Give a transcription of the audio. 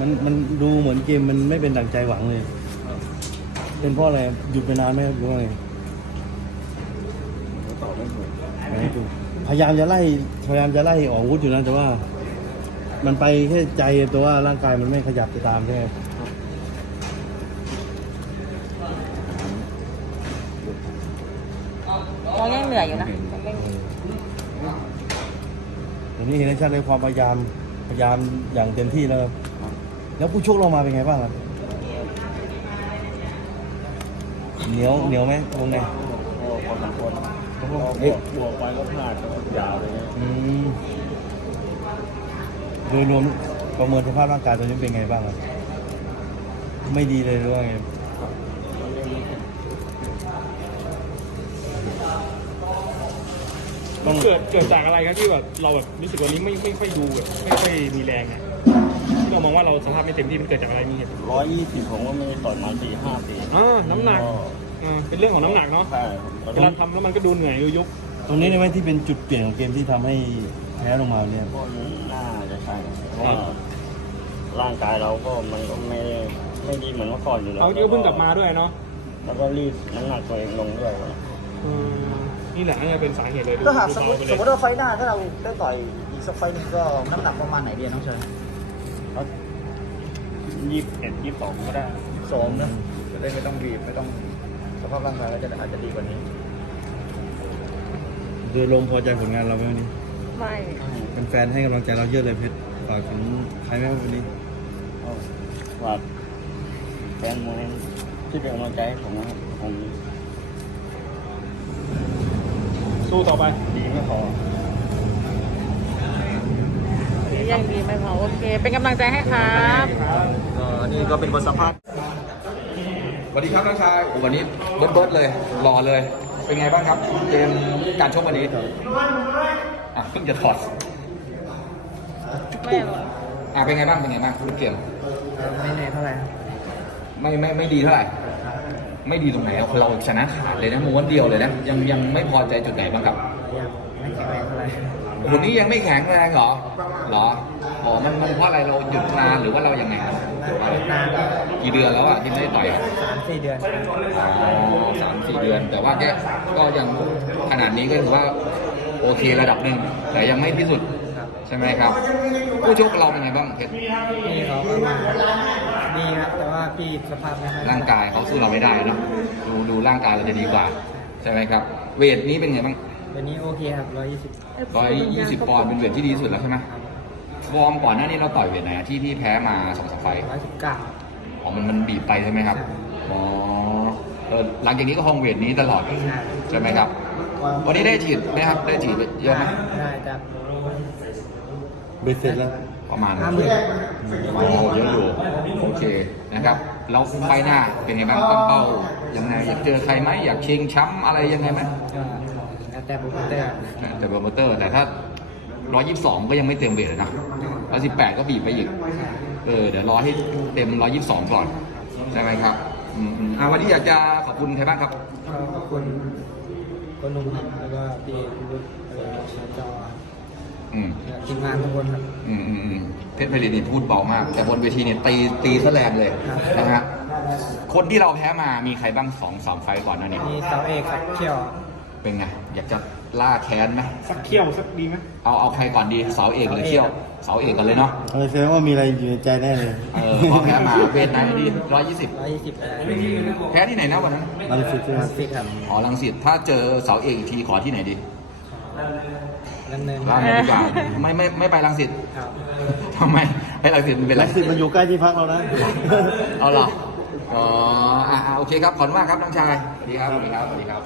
มันมันดูเหมือนเกมมันไม่เป็นดั่งใจหวังเลย เป็นเพราะอะไรหยุดไปนานไหมครับหรือว่าไงต่อไม่ถูกไม่ถูกพยายามจะไล่พยายามจะไล่ออกอาวุธอยู่นะแต่ว่า มันไปแค่ใจตัวว่าร่างกายมันไม่ขยับไปตามใช่ไหมเรายังเหนื่อยอยู่นะยังไม่ตรงนี้เห็นได้ชัดเลยความพยายามพยายามอย่างเต็มที่แล้วครับ แล้วผู้ชกเรามาเป็นไงบ้างครับเหนียวเหนียวไหมวงในโอ้คนละคนพอบวกบวกไปก็พลาดยาวเลยนะอืมโดยรวมประเมินสภาพร่างกายตอนนี้เป็นไงบ้างครับไม่ดีเลยหรือว่าไงมันเกิดเกิดจากอะไรครับที่แบบเราแบบรู้สึกวันนี้ไม่ไม่ค่อยดูแบบไม่ค่อยมีแรงเนี่ยที่ เรามองว่าเราสภาพไม่เต็มที่มันเกิดจากอะไรมีเหตุร้อยยี่สิบผมก็ไม่ได้ต่อยมาสี่ห้าปีอ่าน้ำหนักอ่าเป็นเรื่องของน้ำหนักเนาะใช่เวลาทำแล้วมันก็ดูเหนื่อยดูยุบตรงนี้ได้ไหมที่เป็นจุดเปลี่ยนของเกมที่ทำให้แพ้ลงมาเนี่ยก็น่าจะใช่เพราะว่าร่างกายเราก็มันก็ไม่ได้ไม่ดีเหมือนเมื่อก่อนอยู่แล้วเอาจริงก็เพิ่งกลับมาด้วยเนาะแล้วก็รีบน้ำหนักตัวเองลงด้วยอืมนี่แหละน่าจะเป็นสาเหตุเลยดูก็หากสมมติดูสมมเบาไปติเลยว่าไฟล์หน้าถ้าเราได้ต่อยอีกสักไฟล์หนึงก็น้ำหนักประมาณไหนดีอะน้องเชิญ ยี่สิบเอ็ดยี่สิบสองก็ได้สมนะจะได้ไม่ต้องบีบไม่ต้องสภาพร่างกายก็จะอาจจะดีกว่านี้ โดยรวมพอใจผลงานเราไหมวันนี้ไม่เป็นแฟนให้กำลังใจเราเยอะเลยเพชรฝากถึงใครไหมครับวันนี้ก็ฝากแฟนมวยที่เป็นกำลังใจให้ผมนะครับผมสู้ต่อไปดีไม่พอยังดีไม่พอโอเค เป็นกำลังใจให้ครับ นี่ก็เป็นบทสัมภาษณ์สวัสดีครับน้องชายโอ้วันนี้เบิร์ดเบิร์ดเลยรอเลย เป็นไงบ้างครับเกมการชกวันนี้อะเพิ่งจะถอดไม่หรอกอะเป็นไงบ้างเป็นไงบ้างรูปเกมไม่เหนื่อยเท่าไหร่ไม่ไม่ไม่ดีเท่าไหร่ ไม่ดีตรงไหนเอาเราชนะขาดเลยนะม้วนเดียวเลยนะยังยังไม่พอใจจุดไหนบ้างครับยังไม่แข็งแรงเท่าไหร่ วันนี้ยังไม่แข็งแรงเหรอเหรออ๋อมันมันเพราะอะไรเราหยุดนานหรือว่าเรายังไงครับนานกี่เดือนแล้วอะที่ไม่ได้ต่อยสามสี่เดือนอ๋อสามสี่เดือน แต่ว่าแกก็ยังขนาดนี้ก็ถือว่าโอเคระดับหนึ่งแต่ยังไม่ที่สุดครับใช่ไหมครับ ผู้ชกเราเป็นไงบ้างเพชรพี่เขาก็มาดีครับแต่ว่าพี่สภาพไม่ค่อยร่างกายเขาสู้เราไม่ได้เนอะดูดูร่างกายเราจะดีกว่า ใช่ไหมครับ เวทนี้เป็นไงบ้าง วันนี้โอเคครับร้อยยี่สิบร้อยยี่สิบปอนด์เป็นเวทที่ดีที่สุดแล้วใช่ไหมวอร์มก่อนหน้านี้เราต่อยเวทไหนอะที่ที่แพ้มาสองสามไฟล์ร้อยสิบเก้าอ๋อมันมันบีบไปใช่ไหมครับอ๋อเออหลังจากนี้ก็คงเวทนี้ตลอดใช่ไหมครับ วันนี้ได้ฉีดไหมครับ ได้ฉีดเยอะไหมได้จากเบ็ดเสร็จแล้วประมาณห้าหมื่นอ๋อเยอะอยู่โอเคนะครับแล้วไฟหน้าเป็นไงบ้างตั้งเป้ายังไงอยากเจอใครไหมอยากชิงแชมป์อะไรยังไงไหมก็ แล้วแต่โปรโมเตอร์แต่โปรโมเตอร์ แต่ถ้า122ก็ยังไม่เต็มเวทเลยนะ118ก็บีบไปอีก เออ เดี๋ยวรอให้เต็ม122ก่อน ใช่ไหมครับอืมอืมอ่าวันนี้อยากจะขอบคุณใครบ้างครับก็ขอบคุณคนหนุ่มครับแล้วก็พี่รุษอะไรชาจออืมทีมงานทุกคนครับ อืมอืมอืมเพชรไพลินนี่พูดเบามาก แต่บนเวทีเนี่ยตีตีซะแรงเลยนะฮะคนที่เราแพ้มามีใครบ้างสองสามไฟต์ก่อนหนั่นนี่มีเสาเอกครับเที่ยว เป็นไง อยากจะล่าแค้นไหมสักเที่ยวสักดีไหมเอาเอาใครก่อนดีเสาเอกหรือเที่ยวเสาเอกกันเลยเนาะอะไรแสดงว่ามีอะไรอยู่ในใจแน่เลยเออพอแพ้มาเวทไหนดีร้อยยี่สิบร้อยยี่สิบอะไรแพ้ที่ไหนนะวันนั้นรังสิตใช่ไหมรังสิตครับอ๋อลังสิตถ้าเจอเสาเอกอีกทีขอที่ไหนดีดำเนินล่างดีกว่าไม่ไม่ไม่ไปลังสิตครับทำไมไอ้ลังสิตมันเป็นไรรังสิตมันอยู่ใกล้ที่พักเรานะเอาเหรออ๋ออะอะโอเคครับขอบคุณมากครับน้องชายสวัสดีครับสวัสดีครับสวัสดีครับ